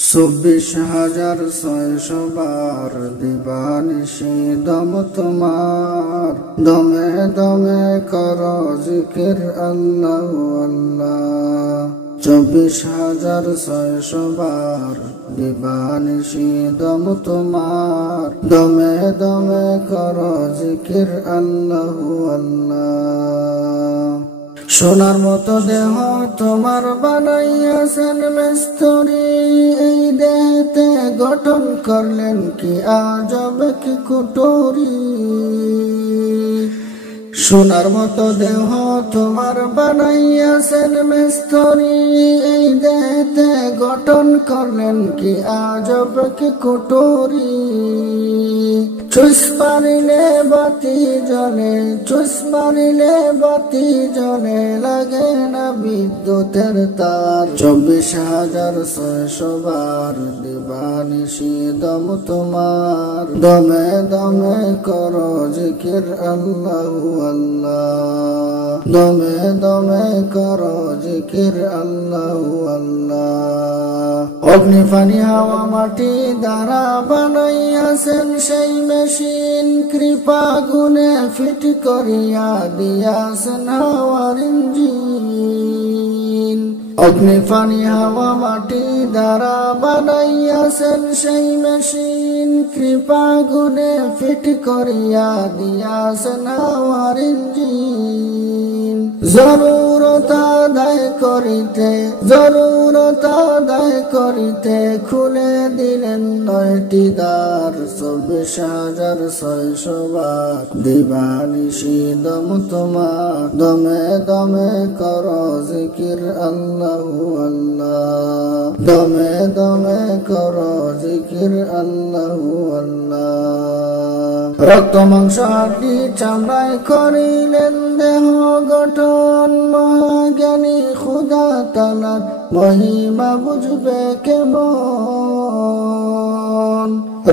24,600 বার দিবানিশি দম তোমার, দমে দমে করো জিকির আল্লাহ আল্লাহ। 24,600 বার দিবানিশি দম তোমার, দমে দমে করো জিকির আল্লাহ আল্লাহ। সোনার মতো দেহ তোমার বানাইয়াছেন মিস্ত্রি, এই দেহতে গঠন করলেন কি আজব কি কুটুরি। সোনার মতো দেহ তোমার বানাইয়াছেন মিস্ত্রি, এই দেহতে গঠন করলেন কি আজব কি কুটুরি। চুস মারিলে বাতি জ্বলে, চুস মারিলে বাতি জ্বলে, লাগে না বিদ্যুতের তার। 24,600 বার দিবানিশি দম তোমার, দমে দমে করো জিকির আল্লাহ আল্লাহ। দমে দমে করো জিকির আল্লাহ আল্লাহ। অগ্নি পানি হাওয়া মাটি দ্বারা বানাইয়াছেন সেই মেশিন, কৃপা গুণে ফিট করিয়া দিয়াছেন হাওয়ার ইঞ্জিন। অগ্নি পানি হাওয়া মাটি দ্বারা বানাইয়াছেন সেই মেশিন, কৃপা গুণে ফিট করিয়া দিয়াছেন হাওয়ার ইঞ্জিন। জরুরত আদায় করিতে, জরুরত আদায় করিতে খুলে দিলেন 9টি দ্বার। 24,600 বার দিবানিশি দম তোমার, দমে দমে করো জিকির আল্লাহ আল্লাহ। দমে দমে করো জিকির আল্লাহ আল্লাহ। রক্ত মাংস হাড্ডি চামড়ায় করিলেন দেহ গঠন, মহাজ্ঞানী খুদা তাআলার মহিমা বুঝবে কেমন।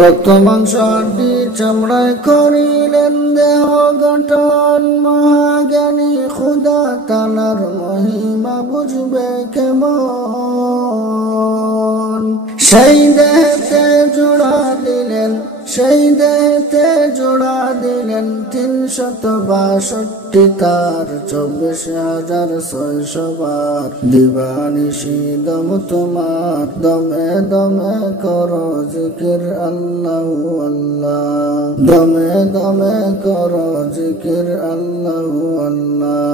রক্ত মাংস হাড্ডি চামড়ায় করিলেন দেহ গঠন, মহাজ্ঞানী খুদা তাআলার মহিমা বুঝবে কেমন। সেই দেহতে জোড়া দিলেন, সেই দেহতে জোড়া দিলেন 362 তার। 24,600 বার দিবানিশি দম তোমার, দমে দমে করো জিকির আল্লাহ আল্লাহ। দমে দমে করো জিকির আল্লাহ আল্লাহ।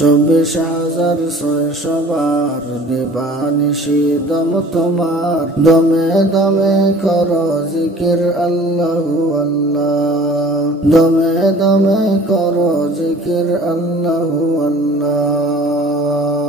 24,600 বার দিবানিশি দম তোমার, দমে দমে করো জিকির আল্লাহ আল্লাহ। দমে দমে করো জিকির আল্লাহ আল্লাহ।